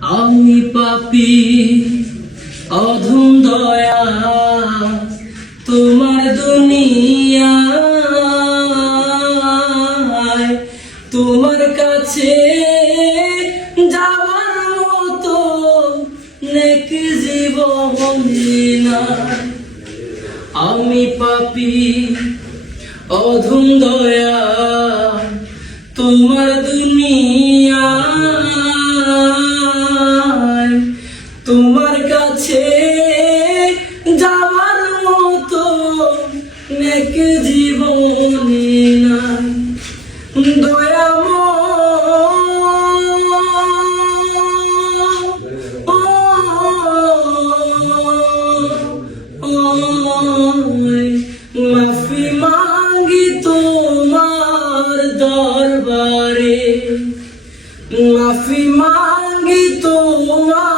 আমি পাপি, অধম দয়া, তোমার দুনিয়া, তোমার কাছে যাওয়ার মতো নেক জীবনে আমি পাপি, অধম দয়া, তোমার দুনিয়া তোমার কাছে যাওয়ার মতো নেক জীবনে মাফি তোমার দরবারে। মাফি মাঙ্গি তোমার